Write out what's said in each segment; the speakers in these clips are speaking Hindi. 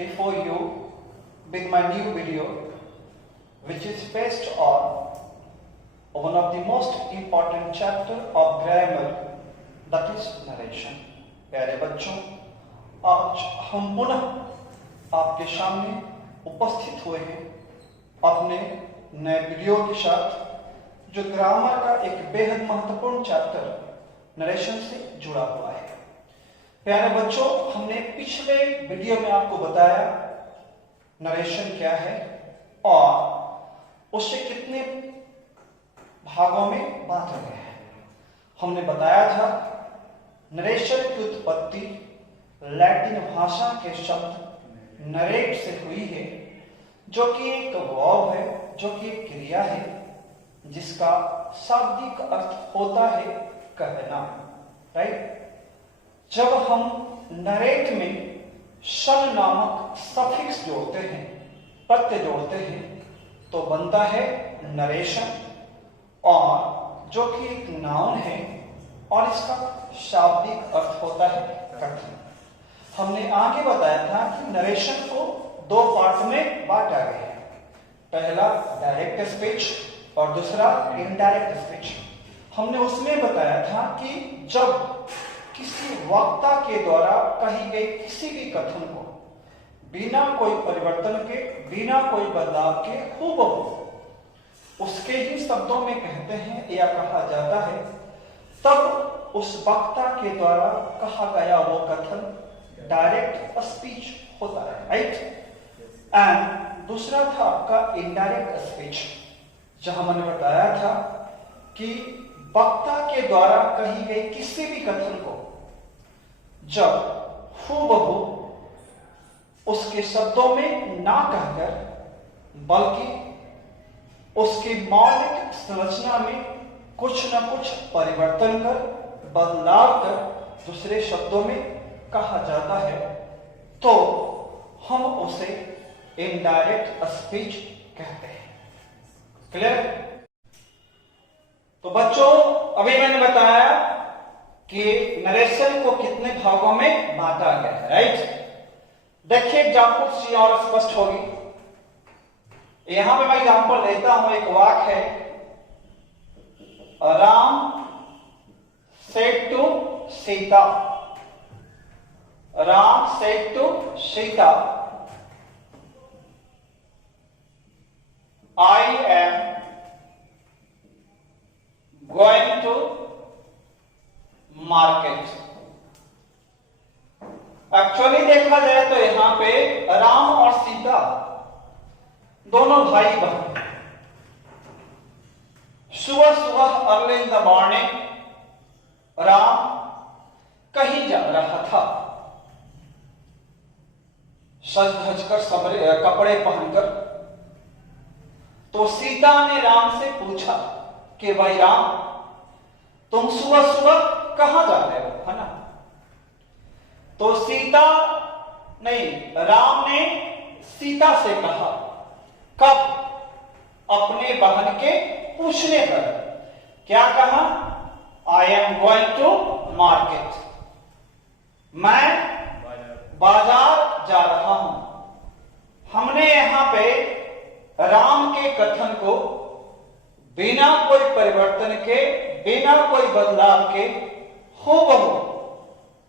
before you with my new video, which is based on one of the most important chapter of grammar, that is narration. प्यारे बच्चों, आज हम पुनः आपके सामने उपस्थित हुए हैं अपने नए वीडियो के साथ, जो ग्रामर का एक बेहद महत्वपूर्ण चैप्टर नरेशन से जुड़ा हुआ है। प्यारे बच्चों, हमने पिछले वीडियो में आपको बताया नरेशन क्या है और उससे कितने भागों में बांटा गया है। हमने बताया था नरेशन की उत्पत्ति लैटिन भाषा के शब्द नरेट से हुई है, जो कि एक वर्ब है, जो कि एक क्रिया है, जिसका शाब्दिक अर्थ होता है कहना। राइट? जब हम नरेट में शन नामक सफिक्स जोड़ते हैं, प्रत्यय जोड़ते हैं, तो बनता है नरेशन, और जो कि एक नाउन है और इसका शाब्दिक अर्थ होता है कथन। हमने आगे बताया था कि नरेशन को दो पार्ट में बांटा गया है, पहला डायरेक्ट स्पीच और दूसरा इनडायरेक्ट स्पीच। हमने उसमें बताया था कि जब किसी वक्ता के द्वारा कही गई किसी भी कथन को बिना कोई परिवर्तन के, बिना कोई बदलाव के हूबहू उसके ही शब्दों में कहते हैं या कहा जाता है, तब उस वक्ता के द्वारा कहा गया वो कथन डायरेक्ट स्पीच होता है। राइट? एंड दूसरा था आपका इनडायरेक्ट स्पीच, जहां मैंने बताया था कि वक्ता के द्वारा कही गई किसी भी कथन को जब हूबहू उसके शब्दों में ना कहकर, बल्कि उसकी मौलिक संरचना में कुछ न कुछ परिवर्तन कर, बदलाव कर दूसरे शब्दों में कहा जाता है, तो हम उसे इनडायरेक्ट स्पीच कहते हैं। क्लियर? तो बच्चों, अभी मैंने बताया कि नरेशन को कितने भागों में बांटा गया है। राइट? देखिए, एग्जाम्पल से और स्पष्ट होगी। यहां पे मैं एग्जाम्पल लेता हूं, एक वाक्य है, Ram said to Sita. Ram said to Sita, I am going to market. Actually देखा जाए तो यहां पे राम और सीता दोनों भाई बहन सुबह सुबह early in the morning Ram कहीं जा रहा था, सज धज कर, कपड़े पहनकर। तो सीता ने राम से पूछा कि भाई राम, तुम सुबह सुबह कहां जा रहे हो, है ना? तो राम ने सीता से कहा, कब? अपने बहन के पूछने पर। क्या कहा? I am going to market, मैं बाजार जा रहा हूं। हमने यहां पे राम के कथन को बिना कोई परिवर्तन के, बिना कोई बदलाव के हूबहू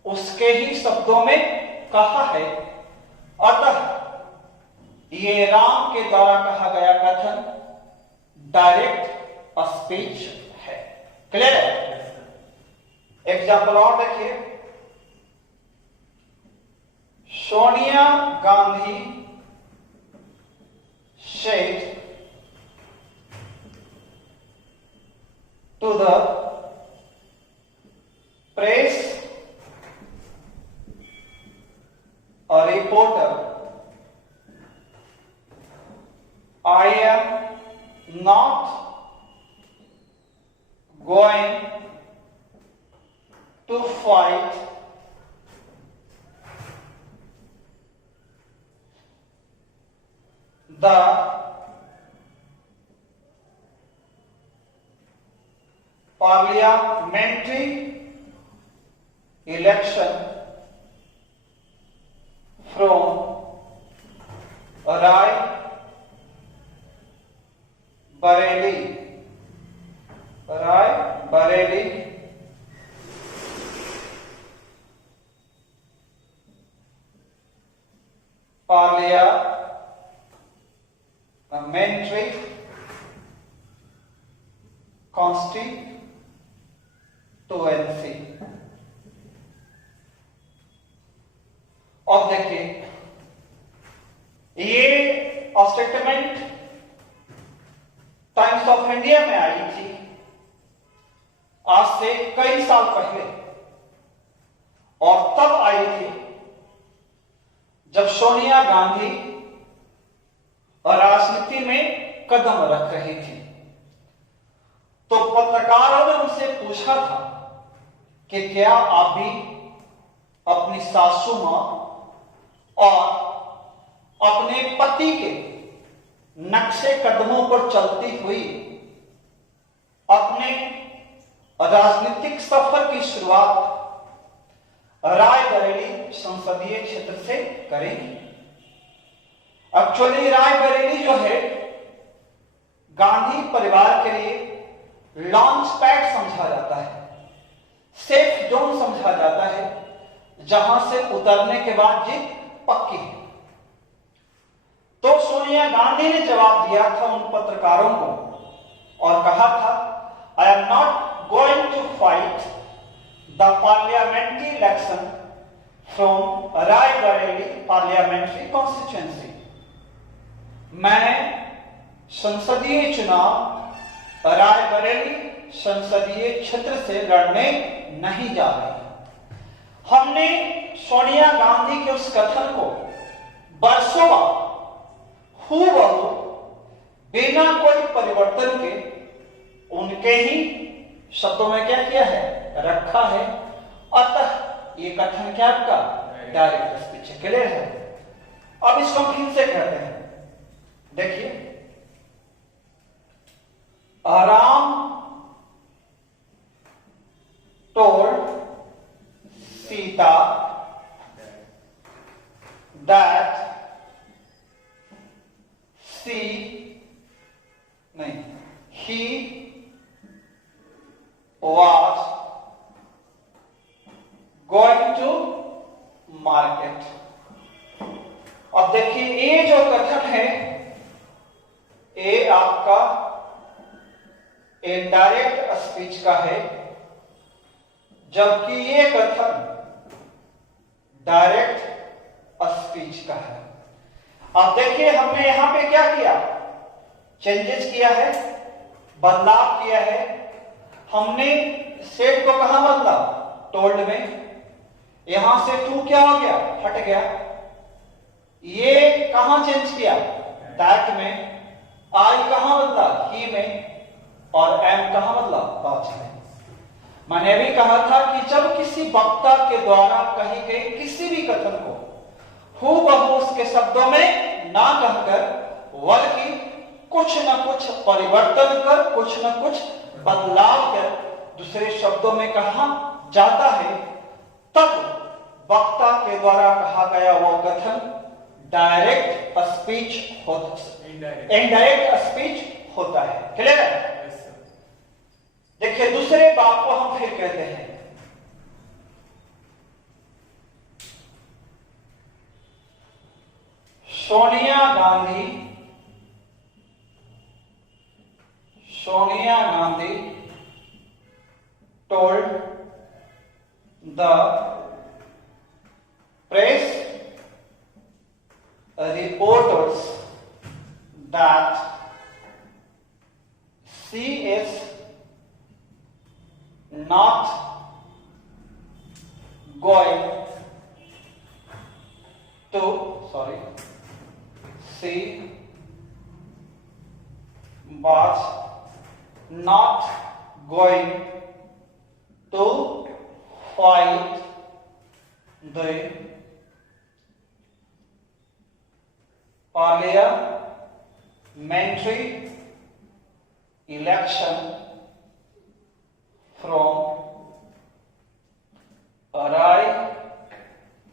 उसके ही शब्दों में कहा है। अतः ये राम के द्वारा कहा गया कथन डायरेक्ट स्पीच है। क्लियर है? एग्जाम्पल और देखिए, Sonia Gandhi said to the press, a reporter, I am not going to fight the parliamentary election from Rae Bareli, Rae Bareli, parliamentary constituency. अब देखिए ये स्टेटमेंट टाइम्स ऑफ इंडिया में आई थी आज से कई साल पहले, और तब आई थी जब सोनिया गांधी राजनीति में कदम रख रही थी। तो पत्रकारों ने उनसे पूछा था कि क्या आप भी अपनी सासू मां और अपने पति के नक्शे कदमों पर चलती हुई अपने राजनीतिक सफर की शुरुआत रायबरेली संसदीय क्षेत्र से करेंगी। एक्चुअली रायबरेली जो है गांधी परिवार के लिए लॉन्च पैड समझा जाता है, सेफ जोन समझा जाता है, जहां से उतरने के बाद जीत पक्की है। तो सोनिया गांधी ने जवाब दिया था उन पत्रकारों को और कहा था, I am not going to fight the parliamentary election from Raebareli parliamentary constituency. मैं संसदीय चुनाव रायबरेली संसदीय क्षेत्र से लड़ने नहीं जा रही। हमने सोनिया गांधी के उस कथन को बरसों बाद हूबहू बिना कोई परिवर्तन के उनके ही शब्दों में क्या किया है, रखा है। अतः ये कथन क्या आपका डायरेक्ट स्पीच क्लियर है। अब इसको फिर से कहते हैं, देखिए Ram told Sita that he was going to market। अब देखिए ये जो कथन है ये आपका इनडायरेक्ट स्पीच का है, जबकि ये कथन डायरेक्ट स्पीच का है। अब देखिए हमने यहां पे क्या किया, चेंजेस किया है, बदलाव किया है। हमने सेट को कहां बदला, टोल्ड में। यहां से टू क्या हो गया, हट गया। ये कहां चेंज किया, दैट में। आई कहां बदला, ही में। और एम कहां बदला, बाच में। मैंने भी कहा था कि जब किसी वक्ता के द्वारा कही गई किसी भी कथन को हूबहू उसके शब्दों में ना कहकर बल्कि कुछ न कुछ परिवर्तन कर, कुछ न कुछ बदलाव कर दूसरे शब्दों में कहा जाता है, तब वक्ता के द्वारा कहा गया वो कथन डायरेक्ट स्पीच होता, इनडायरेक्ट स्पीच होता है। क्लियर है। देखिए दूसरे बात को हम फिर कहते हैं, Sonia Gandhi told the press reporters that she is not going to, she was not going to fight the parliamentary election from Rae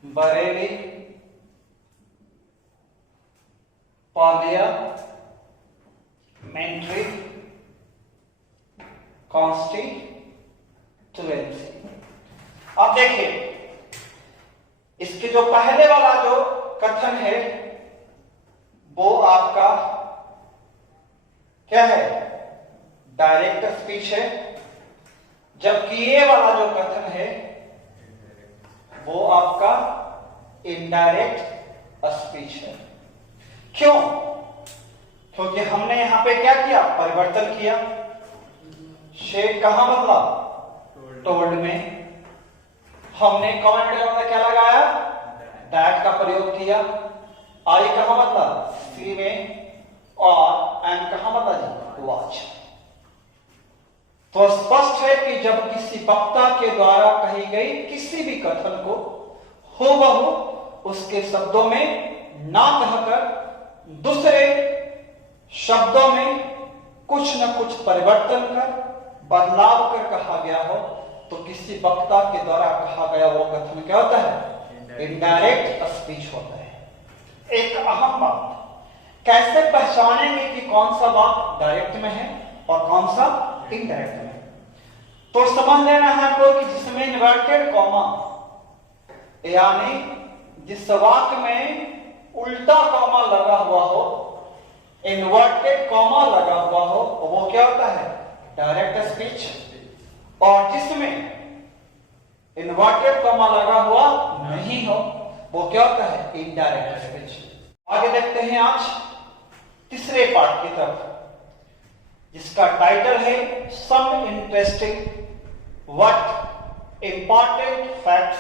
Bareli parliamentary constituency. अब देखिए, इसके जो पहले वाला जो कथन है वो आपका क्या है, डायरेक्ट स्पीच है, जबकि ये वाला जो कथन है वो आपका इनडायरेक्ट स्पीच है। क्यों? क्योंकि हमने यहां पे क्या किया, परिवर्तन किया। शेड कहां बदला, टोल्ड में। हमने कमेंट में क्या लगाया, दैट का प्रयोग किया। आई कहां बदला, सी में, और एंड कहां बदला जी, वॉच। तो स्पष्ट है कि जब किसी वक्ता के द्वारा कही गई किसी भी कथन को हूबहू उसके शब्दों में ना कहकर दूसरे शब्दों में कुछ न कुछ परिवर्तन कर, बदलाव कर कहा गया हो, तो किसी वक्ता के द्वारा कहा गया वो कथन क्या होता है, इनडायरेक्ट स्पीच होता है। एक अहम बात, कैसे पहचानेंगे कि कौन सा बात डायरेक्ट में है और कौन सा इनडायरेक्ट में? तो समझ लेना है आपको कि जिसमें इन्वर्टेड कॉमा, यानी जिस वाक्य में उल्टा कॉमा लगा हुआ हो, इन्वर्टेड कॉमा लगा हुआ हो, वो क्या होता है, डायरेक्ट स्पीच। और जिसमें इन्वर्टेड कॉमा लगा हुआ नहीं हो, वो क्या होता है, इनडायरेक्ट स्पीच। आगे देखते हैं आज तीसरे पार्ट की तरफ, जिसका टाइटल है some interesting what important facts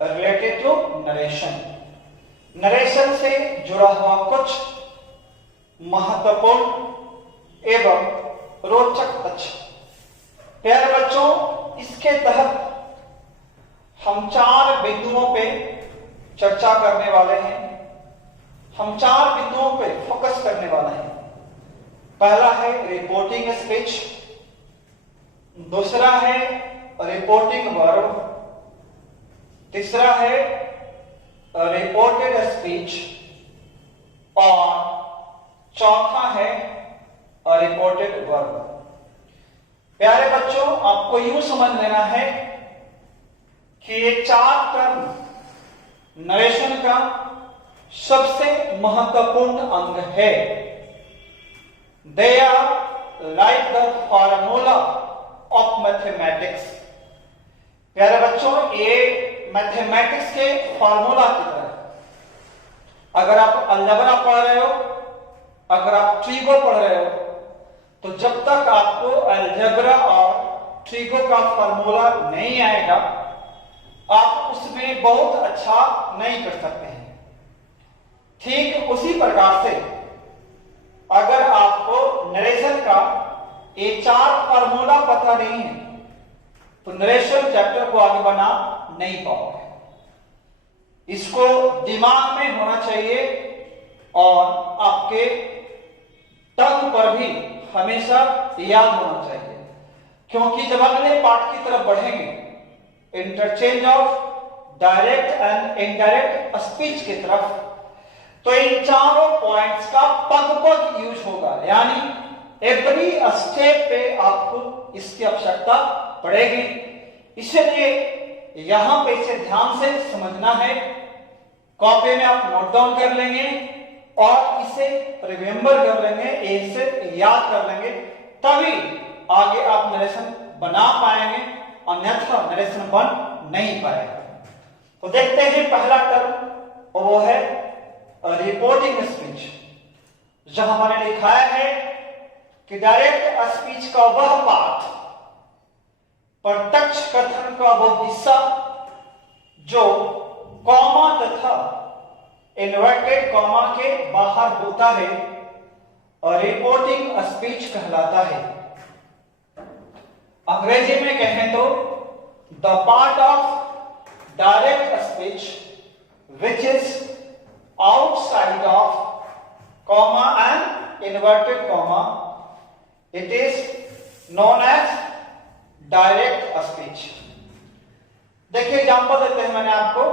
related to narration. Narration से जुड़ा हुआ कुछ महत्वपूर्ण एवं रोचक तथ्य। प्यारे बच्चों, इसके तहत हम 4 बिंदुओं पे चर्चा करने वाले हैं। हम 4 बिंदुओं पे फोकस करने वाले हैं। पहला है रिपोर्टिंग स्पीच, दूसरा है रिपोर्टिंग वर्ब, तीसरा है रिपोर्टेड स्पीच, और चौथा है रिपोर्टेड वर्ब। प्यारे बच्चों, आपको यूं समझ लेना है कि ये 4 टर्म नरेशन का सबसे महत्वपूर्ण अंग है। They are like the formula of mathematics। प्यारे बच्चों, ये मैथमेटिक्स के फॉर्मूला की तरह। अगर आप अलजेब्रा पढ़ रहे हो, अगर आप ट्रीगो पढ़ रहे हो, तो जब तक आपको अलजेब्रा और ट्रीगो का फॉर्मूला नहीं आएगा, आप उसमें बहुत अच्छा नहीं कर सकते हैं। ठीक उसी प्रकार से अगर आपको नरेशन का ये 4 फॉर्मूला पता नहीं है, तो नरेशन चैप्टर को आगे बढ़ा नहीं पाओगे। इसको दिमाग में होना चाहिए और आपके टंग पर भी हमेशा याद होना चाहिए, क्योंकि जब अगले पार्ट की तरफ बढ़ेंगे, interchange of direct and indirect speech की तरफ, तो इन चारों पॉइंट्स का पग पग यूज होगा, यानी एवरी स्टेप पे आपको इसकी आवश्यकता पड़ेगी। इसलिए यहां पे इसे ध्यान से समझना है। कॉपी में आप नोट डाउन कर लेंगे और इसे रिमेंबर कर लेंगे, इसे याद कर लेंगे, तभी आगे आप नरेशन बना पाएंगे, अन्यथा नरेशन बन नहीं पाएगा। तो देखते हैं पहला टर्म, वो है रिपोर्टिंग स्पीच। जहां मैंने लिखाया है कि डायरेक्ट स्पीच का वह पार्ट, प्रत्यक्ष कथन का वो हिस्सा जो कॉमा तथा इन्वर्टेड कॉमा के बाहर होता है, और रिपोर्टिंग स्पीच कहलाता है। अंग्रेजी में कहें तो the part of direct speech which is outside of comma and inverted comma, it is known as direct speech। देखिए एग्जांपल देते हैं, मैंने आपको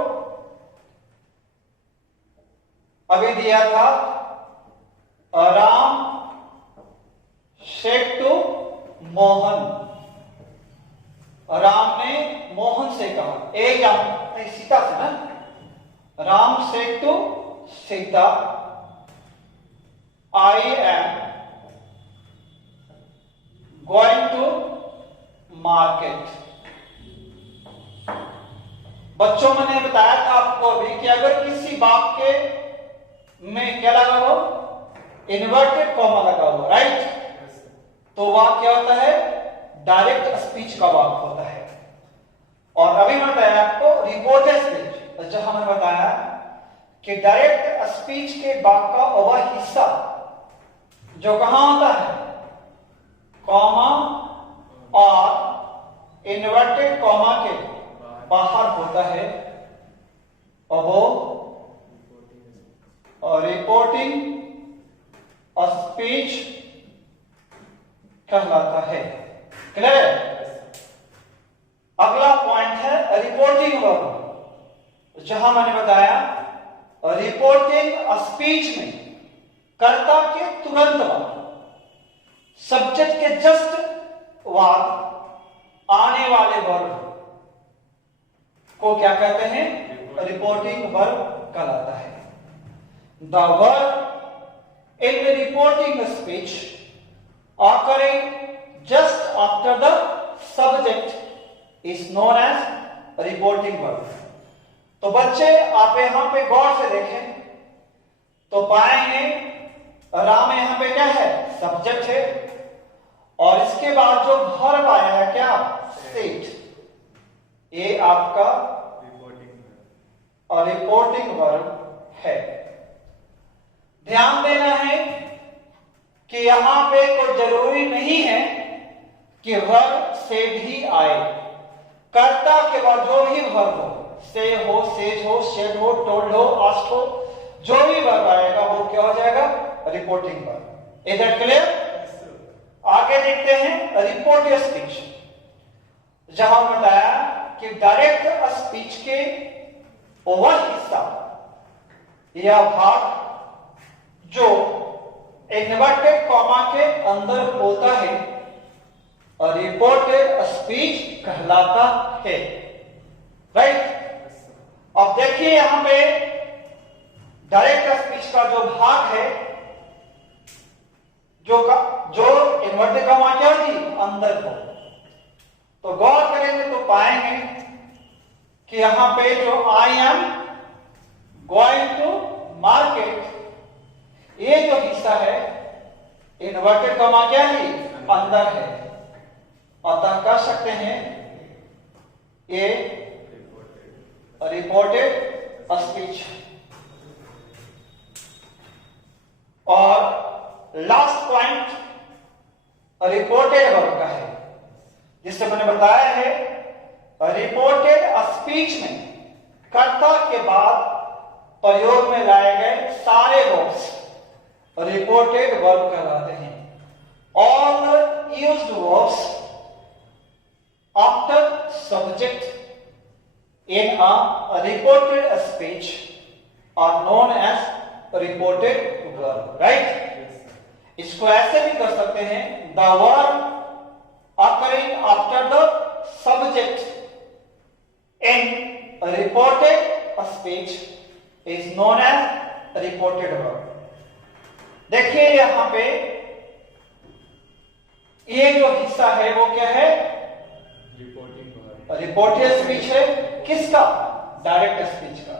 अभी दिया था राम said to मोहन, राम ने मोहन से कहा, सीता से ना, Ram said to Sita, I am going to market। बच्चों मैंने बताया था आपको अभी कि अगर किसी वाक्य में क्या लगा हो, इन्वर्टेड कॉमा लगा हो, राइट, तो वह क्या होता है, डायरेक्ट स्पीच का वाक्य होता है। और अभी मैं बताया आपको रिपोर्टेड स्पीच, जहां मैंने बताया कि डायरेक्ट स्पीच के वाक्य का वह हिस्सा जो कहां होता है, कॉमा और इन्वर्टेड कॉमा के बाहर होता है, और वो रिपोर्टिंग स्पीच कहलाता है। क्लियर? अगला पॉइंट है रिपोर्टिंग वर्ब, जहां मैंने बताया रिपोर्टिंग स्पीच में कर्ता के तुरंत बाद, सब्जेक्ट के जस्ट बाद आने वाले वर्ब को क्या कहते हैं, रिपोर्टिंग वर्ब कहलाता है। The verb in reporting speech occurring just after the subject is known as reporting verb। तो बच्चे आप यहां पे गौर से देखें तो पाएंगे राम यहां पे क्या है, सब्जेक्ट है, और इसके बाद जो वर्ब आया है क्या, सेट, ये आपका रिपोर्टिंग वर्ब है। ध्यान देना है कि यहां पे कोई जरूरी नहीं है कि वर्ब सेड ही आए, कर्ता के बाद जो भी वर्ब हो, से हो, सेज हो, शेड हो, टोल्ड हो, आस्क्ड हो, जो भी वर्ब आएगा वो क्या हो जाएगा, reporting verb. Is that clear? आगे देखते हैं रिपोर्टेड स्पीच, जहां बताया कि डायरेक्ट स्पीच के वह हिस्सा या भाग जो इन्वर्टेड कॉमा के अंदर होता है और रिपोर्टेड स्पीच कहलाता है, राइट। अब देखिए यहां पे डायरेक्ट स्पीच का जो भाग है, जो इन्वर्टेड कॉमा क्या जी अंदर हो, तो गौर करेंगे तो पाएंगे कि यहां पे जो I am going to market, ये जो हिस्सा है इन्वर्टेड कॉमा क्या है, अंदर है, अतः कह सकते हैं ये रिपोर्टेड स्पीच। और लास्ट पॉइंट रिपोर्टेड वर्ब का है, जिससे मैंने बताया है रिपोर्टेड स्पीच में कर्ता के बाद प्रयोग में लाए गए सारे वर्ब्स रिपोर्टेड वर्ब कहलाते हैं। All the used verbs after subject in a reported speech are known as reported verb, right? इसको ऐसे भी कर सकते हैं, the verb occurring after the subject in a reported speech is known as reported verb। देखिए यहां पे ये जो हिस्सा है वो क्या है, रिपोर्टेड स्पीच है, किसका, डायरेक्ट स्पीच का।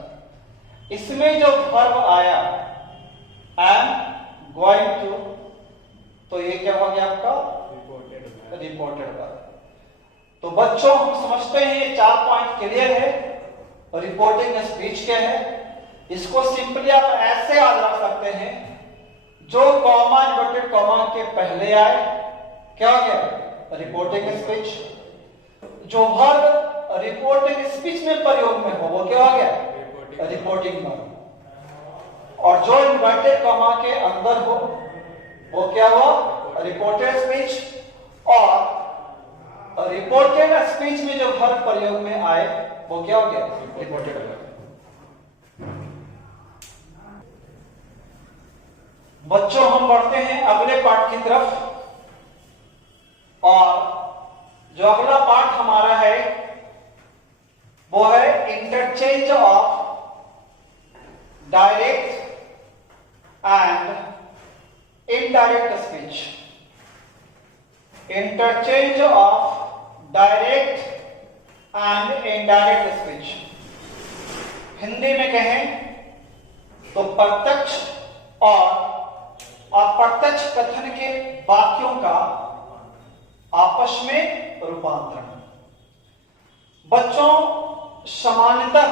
इसमें जो वर्ब आया आई एम गोइंग टू, तो ये क्या हो गया आपका, रिपोर्टेड वर्ब। तो बच्चों हम समझते हैं ये 4 पॉइंट क्लियर है, रिपोर्टिंग स्पीच क्या है। इसको सिंपली आप ऐसे याद रख सकते हैं, जो कॉमा इन्वर्टेड कॉमा के पहले आए क्या हो गया, रिपोर्टिंग स्पीच। जो वर्ब रिपोर्टिंग स्पीच में प्रयोग में हो वो क्या हो गया, रिपोर्टिंग वर्ब। और जो इन्वर्टेड कॉमा के अंदर हो वो क्या हुआ, रिपोर्टेड स्पीच। और रिपोर्टेड स्पीच में जो वर्ब प्रयोग में आए वो क्या हो गया, रिपोर्टेड वर्ब। बच्चों, हम बढ़ते हैं अगले पाठ की तरफ। और जो अगला पाठ हमारा है वो है interchange of direct and indirect speech. Interchange of direct and indirect speech. Hindi में कहें तो प्रत्यक्ष और अप्रत्यक्ष कथन के वाक्यों का आपस में रूपांतरण। बच्चों, सामान्यतः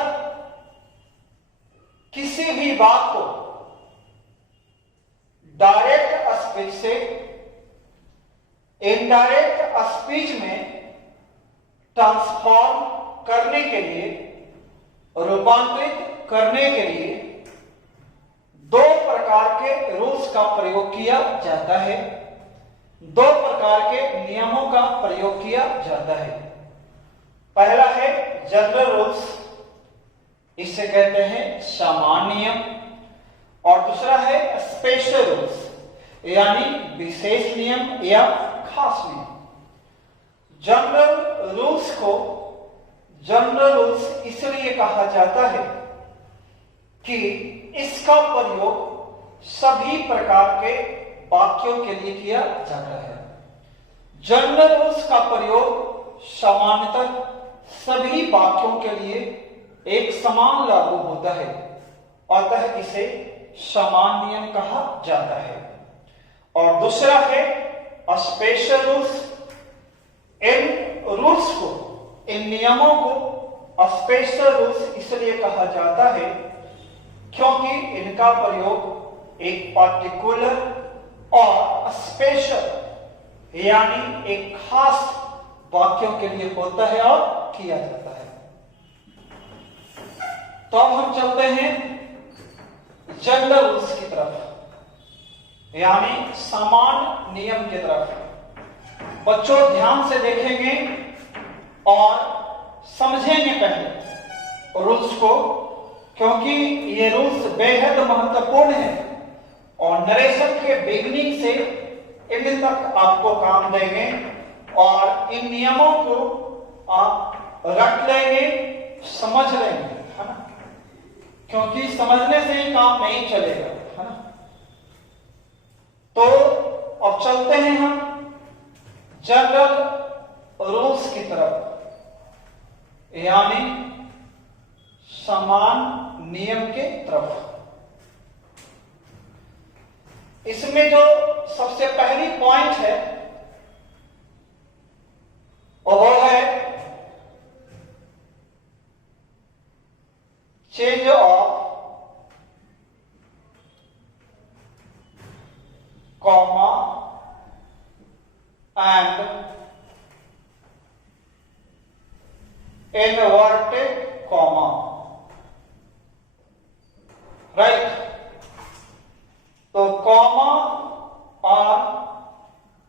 किसी भी बात को डायरेक्ट स्पीच से इनडायरेक्ट स्पीच में ट्रांसफॉर्म करने के लिए, रूपांतरित करने के लिए दो प्रकार के रूल्स का प्रयोग किया जाता है, दो प्रकार के नियमों का प्रयोग किया जाता है। पहला है जनरल रूल्स, इसे कहते हैं सामान्य नियम, और दूसरा है स्पेशल रूल्स, यानी विशेष नियम या खास नियम। जनरल रूल्स को जनरल रूल्स इसलिए कहा जाता है कि इसका प्रयोग सभी प्रकार के वाक्यों के लिए किया जाता है। जनरल रूल्स का प्रयोग सामान्यतः सभी वाक्यों के लिए एक समान लागू होता है, अतः इसे समान नियम कहा जाता है। और दूसरा है स्पेशल रूल्स। इन रूल्स को, इन नियमों को स्पेशल रूल्स इसलिए कहा जाता है क्योंकि इनका प्रयोग एक पार्टिकुलर और स्पेशल यानी एक खास वाक्यों के लिए होता है और किया जाता है। तो अब हम चलते हैं जनरल रूल्स की तरफ, यानी समान नियम की तरफ। बच्चों, ध्यान से देखेंगे और समझेंगे पहले रूल्स को, क्योंकि ये रूल्स बेहद महत्वपूर्ण है और नरेशन के बिगनिंग से एंड तक आपको काम देंगे। और इन नियमों को आप रट लेंगे, समझ लेंगे, है ना, क्योंकि समझने से ही काम नहीं चलेगा, है ना। तो अब चलते हैं हम जनरल रूल्स की तरफ, यानी समान नियम के तरफ। इसमें जो सबसे पहली पॉइंट है वो है change of comma and inverted comma. Right, तो कॉमा और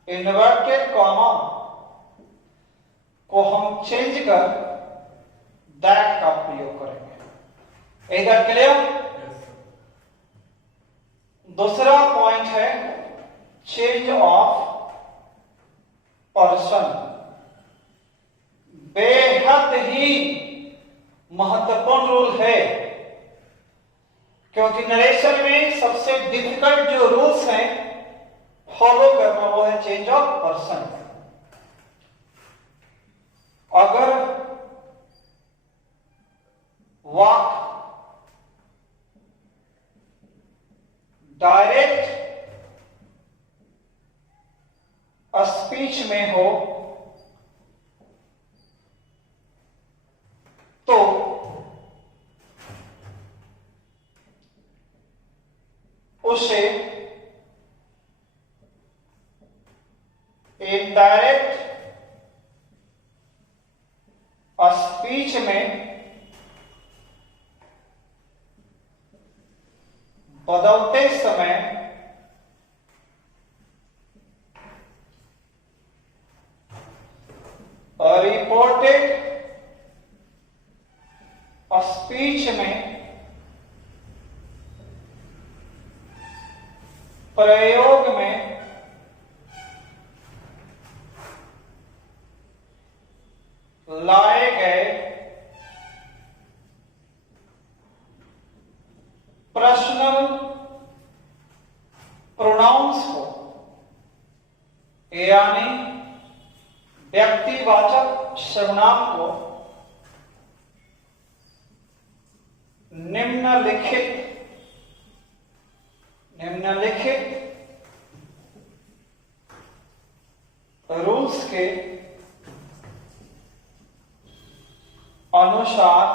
इनवर्टेड कॉमा को हम चेंज कर दैट का प्रयोग करेंगे। इधर क्लियर? दूसरा पॉइंट है चेंज ऑफ पर्सन। बेहद ही महत्वपूर्ण रूल है, क्योंकि नरेशन में सबसे डिफिकल्ट जो रूल्स हैं फॉलो करना वो है चेंज ऑफ पर्सन। अगर वाक डायरेक्ट स्पीच में हो तो उसे इनडायरेक्ट स्पीच में बदलते समय रिपोर्टेड स्पीच में प्रयोग में लाए गए पर्सनल प्रोनाउंस को यानी व्यक्तिवाचक सर्वनाम को निम्नलिखित रूल्स के अनुसार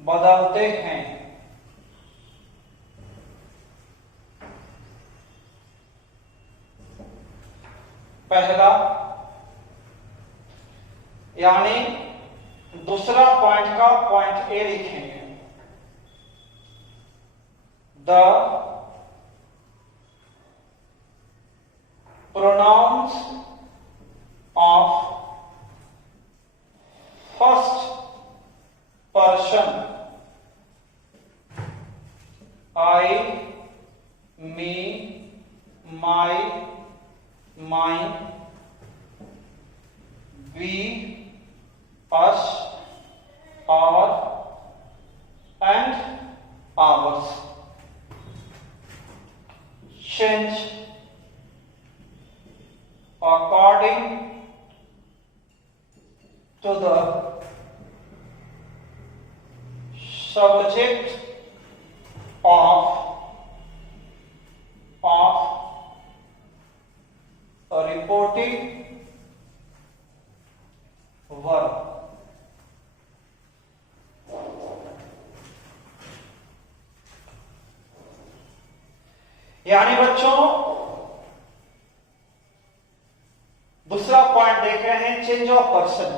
बदलते हैं। पहला, यानी दूसरा पॉइंट का पॉइंट ए लिखेंगे। The pronouns of first person I, me, my, mine, we, us, our and ours change according to the subject of a reporting verb। यानी बच्चों दूसरा पॉइंट देख रहे हैं, चेंज ऑफ पर्सन।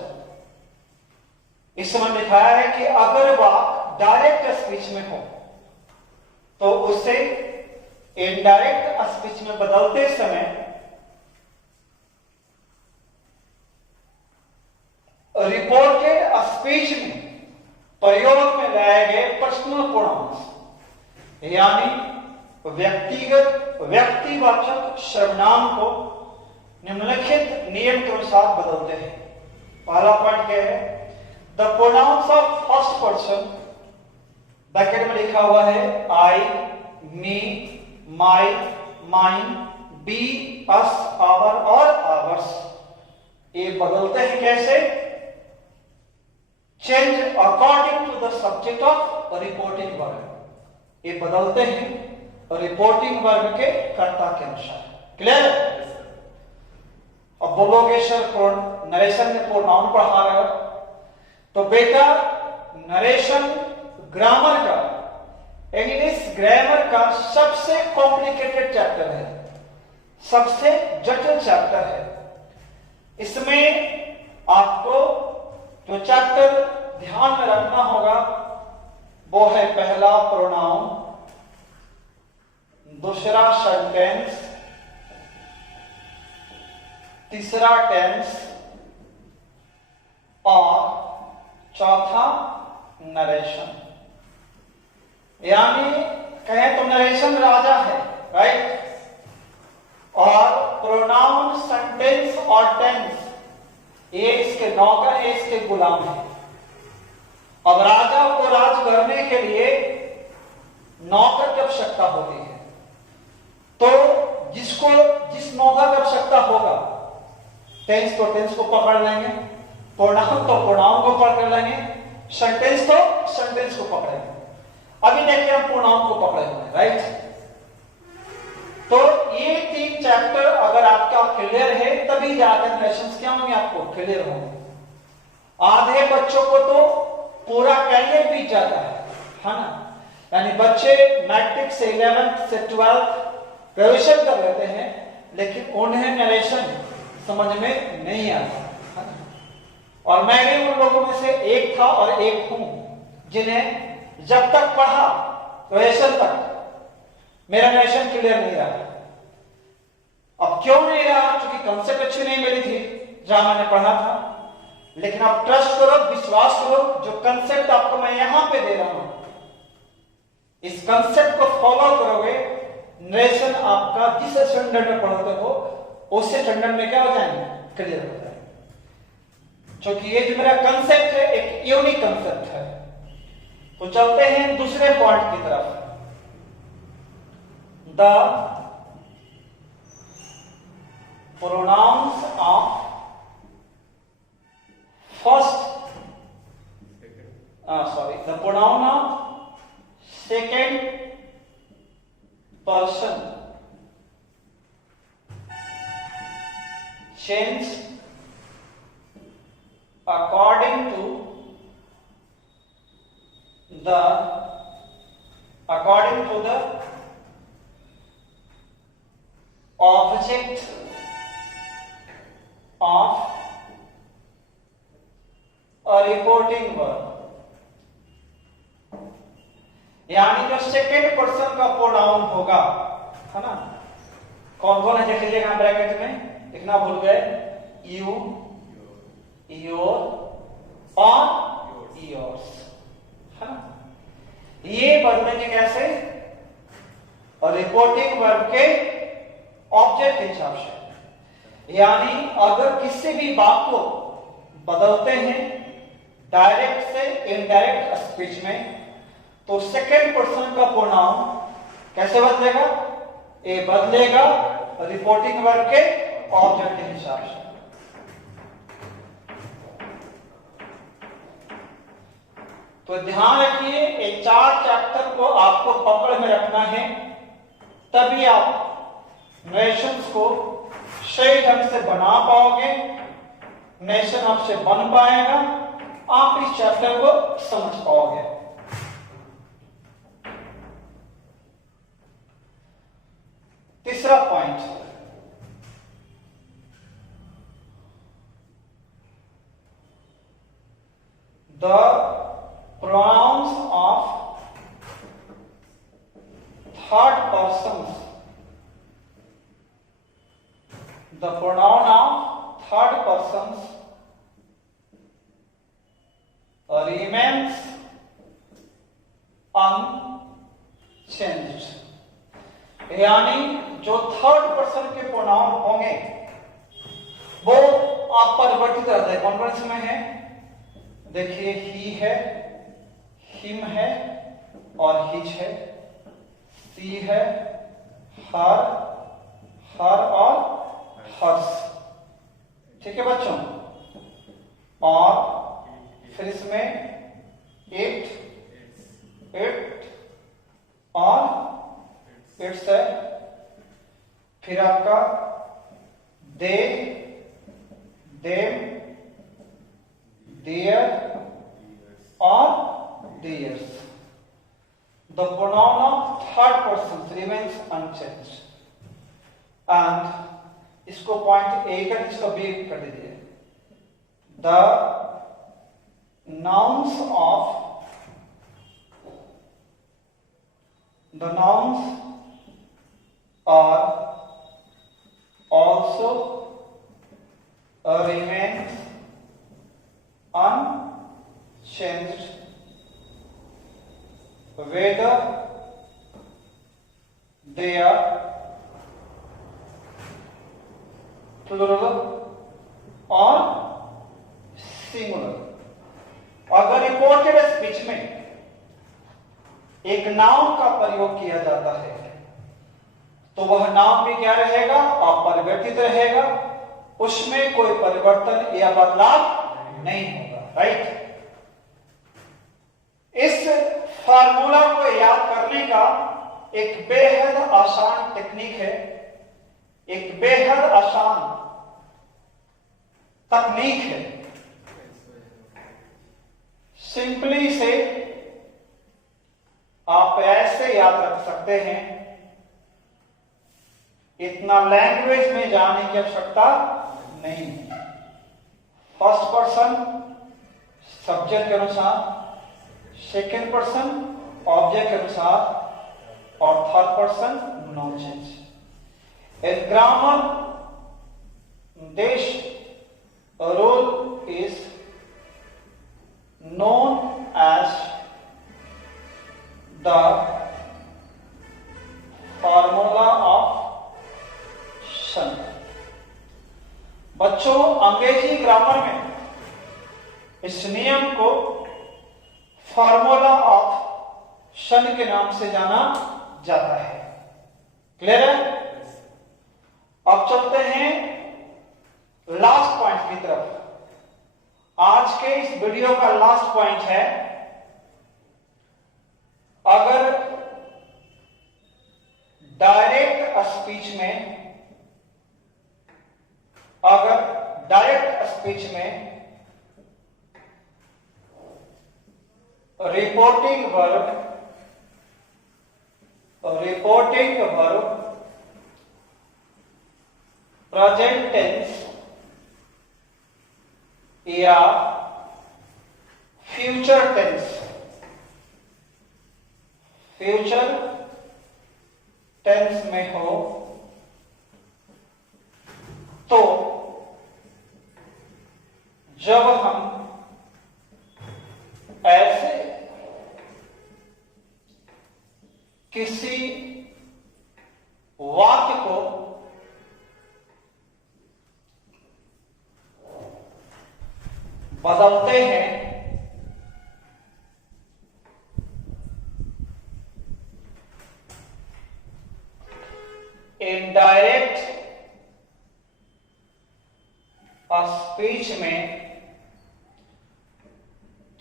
इसमें दिखाया है कि अगर वाक्य डायरेक्ट स्पीच में हो तो उसे इनडायरेक्ट स्पीच में बदलते समय रिपोर्टेड स्पीच में प्रयोग में लाए गए पर्सनल प्रोनाउंस यानी व्यक्तिवाचक सर्वनाम को निम्नलिखित नियम के अनुसार बदलते हैं। पहला पॉइंट क्या है? The pronouns of first person, bracket में लिखा हुआ है I, me, my, mine, we, us, our और आवर्स, ये बदलते हैं कैसे? Change according to the subject of reporting verb, ये बदलते हैं रिपोर्टिंग वर्ब के कर्ता के अनुसार। क्लियर? अब बोलोगे सर नरेशन में प्रोनाउन पढ़ा रहे हो, तो बेटा नरेशन ग्रामर का, इंग्लिश ग्रामर का सबसे कॉम्प्लिकेटेड चैप्टर है, सबसे जटिल चैप्टर है। इसमें आपको जो चैप्टर ध्यान में रखना होगा वो है पहला प्रोनाउन, दूसरा सेंटेंस, तीसरा टेंस और चौथा नरेशन। यानी कहें तो नरेशन राजा है, राइट, और प्रोनाउन, सेंटेंस और टेंस ये इसके नौकर है, इसके गुलाम है। अब राजा को राज करने के लिए नौकर की आवश्यकता होती है, तो जिस नौकर की आवश्यकता होगा, टेंस तो टेंस को पकड़ लेंगे, प्रोनाउन तो प्रोनाउन को पकड़ लेंगे, सेंटेंस तो सेंटेंस को पकड़ेंगे। अभी देखिए हम प्रोनाउन को पकड़े हुए हैं, राइट। तो ये 3 चैप्टर अगर आपका क्लियर है तभी जाकर क्वेश्चंस क्या होंगे, आपको क्लियर होंगे। आधे बच्चों को तो पूरा कैरियर बीत जाता है ना, यानी बच्चे मैट्रिक से 11th से 12th ग्रेजुएशन कर लेते हैं, लेकिन उन्हें नरेशन समझ में नहीं आता है ना? और मैं भी उन लोगों में से एक था और एक हूं जिन्हें जब तक पढ़ा ग्रेजुएशन तक मेरा नरेशन क्लियर नहीं रहा। अब क्यों नहीं रहा? क्योंकि कंसेप्ट अच्छी नहीं मिली थी जहां मैंने पढ़ा था। लेकिन आप ट्रस्ट करो, विश्वास करो, जो कंसेप्ट आपको मैं यहां पे दे रहा हूं, इस कंसेप्ट को फॉलो करोगे, नरेशन आपका जिस स्टैंडर्ड में पढ़ते हो उस स्टैंडर्ड में क्या हो जाएंगे, क्लियर हो जाएंगे। क्योंकि ये जो मेरा कंसेप्ट है एक यूनिक कंसेप्ट है। तो चलते हैं दूसरे पॉइंट की तरफ। The pronouns of the pronoun of second person change according to the object of a reporting verb। यानी जो सेकेंड पर्सन का प्रोनाउन होगा, है ना, कौन कौन है देख लीजिएगा ब्रैकेट में, लिखना भूल गए, यू, योर और योर्स, है ना। ये बदलेंगे कैसे, और रिपोर्टिंग वर्ब के ऑब्जेक्ट के हिसाब से। यानी अगर किसी भी बात को बदलते हैं डायरेक्ट से इनडायरेक्ट स्पीच में, तो सेकेंड पर्सन का प्रोनाउन कैसे बदलेगा, ए बदलेगा रिपोर्टिंग वर्ब के ऑब्जेक्ट के हिसाब से। तो ध्यान रखिए, ये 4 चैप्टर को आपको पकड़ में रखना है, तभी आप नरेशंस को सही ढंग से बना पाओगे, नरेशन आपसे बन पाएगा, आप इस चैप्टर को समझ पाओगे। तीसरा point, the pronouns of third person, the pronoun of third person remains unchanged। यानी जो थर्ड पर्सन के प्रोनाउन होंगे वो अपरिवर्तित रहता है। कौन कौन से में है, देखिए, ही है, हिम है और हिज है, सी है, हर, हर और हर्ष, ठीक है बच्चों। और फिर इसमें इट, इट और इट्स है, फिर आपका दे, देम, देयर और theirs. The pronoun of third person remains unchanged. And इसको पॉइंट ए कर, इसको बी कर दीजिए। द nouns are also remains unchanged whether they are plural or singular। अगर रिपोर्टेड स्पीच में एक नाउन का प्रयोग किया जाता है तो वह नाउन भी क्या रहेगा, अपरिवर्तित रहेगा, उसमें कोई परिवर्तन या बदलाव नहीं होगा, राइट। इस फार्मूला को याद करने का एक बेहद आसान टेक्निक है, एक बेहद आसान तकनीक है। सिंपली से आप ऐसे याद रख सकते हैं, इतना लैंग्वेज में जाने की आवश्यकता नहीं। फर्स्ट पर्सन सब्जेक्ट के अनुसार, सेकेंड पर्सन ऑब्जेक्ट के अनुसार और third person noun change. In grammar this rule is known formula of शन के नाम से जाना जाता है। क्लियर है? अब चलते हैं लास्ट पॉइंट की तरफ। आज के इस वीडियो का लास्ट पॉइंट है, अगर डायरेक्ट स्पीच में रिपोर्टिंग वर्ब प्रेजेंट टेंस या फ्यूचर टेंस में हो तो जब हम ऐसे किसी वाक्य को बदलते हैं इनडायरेक्ट स्पीच में,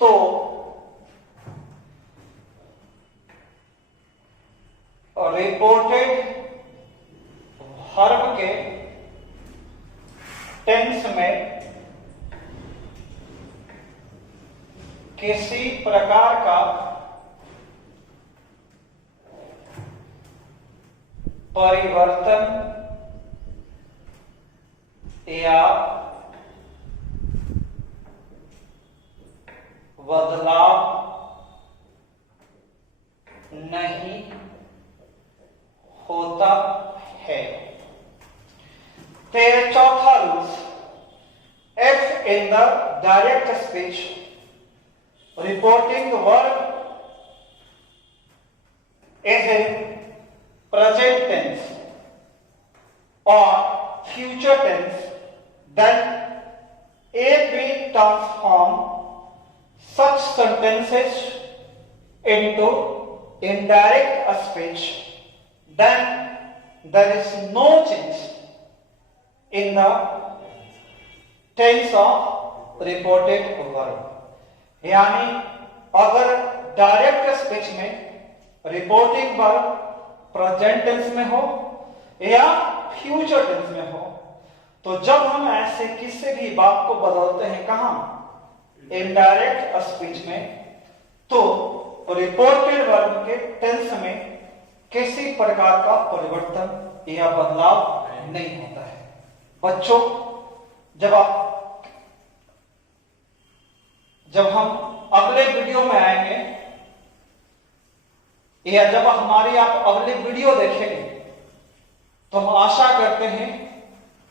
तो रिपोर्टेड वर्ब के टेंस में किसी प्रकार का परिवर्तन या बदलाव नहीं होता है। फिर चौथा rule, if in the direct speech reporting verb is in present tense or future tense, then if we transform such sentences into indirect speech, then there is no change in the tense of reported verb. यानी अगर डायरेक्ट स्पीच में रिपोर्टिंग वर्ब प्रेजेंट टेंस में हो या फ्यूचर टेंस में हो, तो जब हम ऐसे किसी भी बात को बदलते हैं कहां, इनडायरेक्ट स्पीच में, तो रिपोर्टेड वर्ब के टेंस में किसी प्रकार का परिवर्तन या बदलाव नहीं होता है। बच्चों, जब हम अगले वीडियो में आएंगे या जब हमारी आप अगले वीडियो देखेंगे, तो हम आशा करते हैं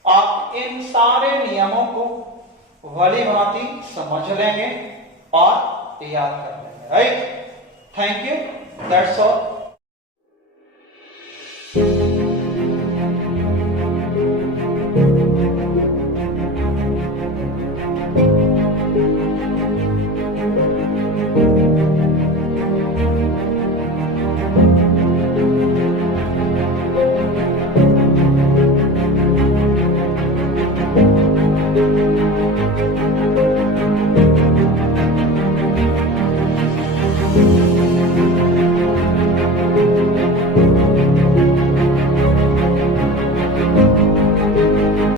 आप इन सारे नियमों को भली भांति समझ लेंगे और याद कर लेंगे। Right? Thank you, that's all.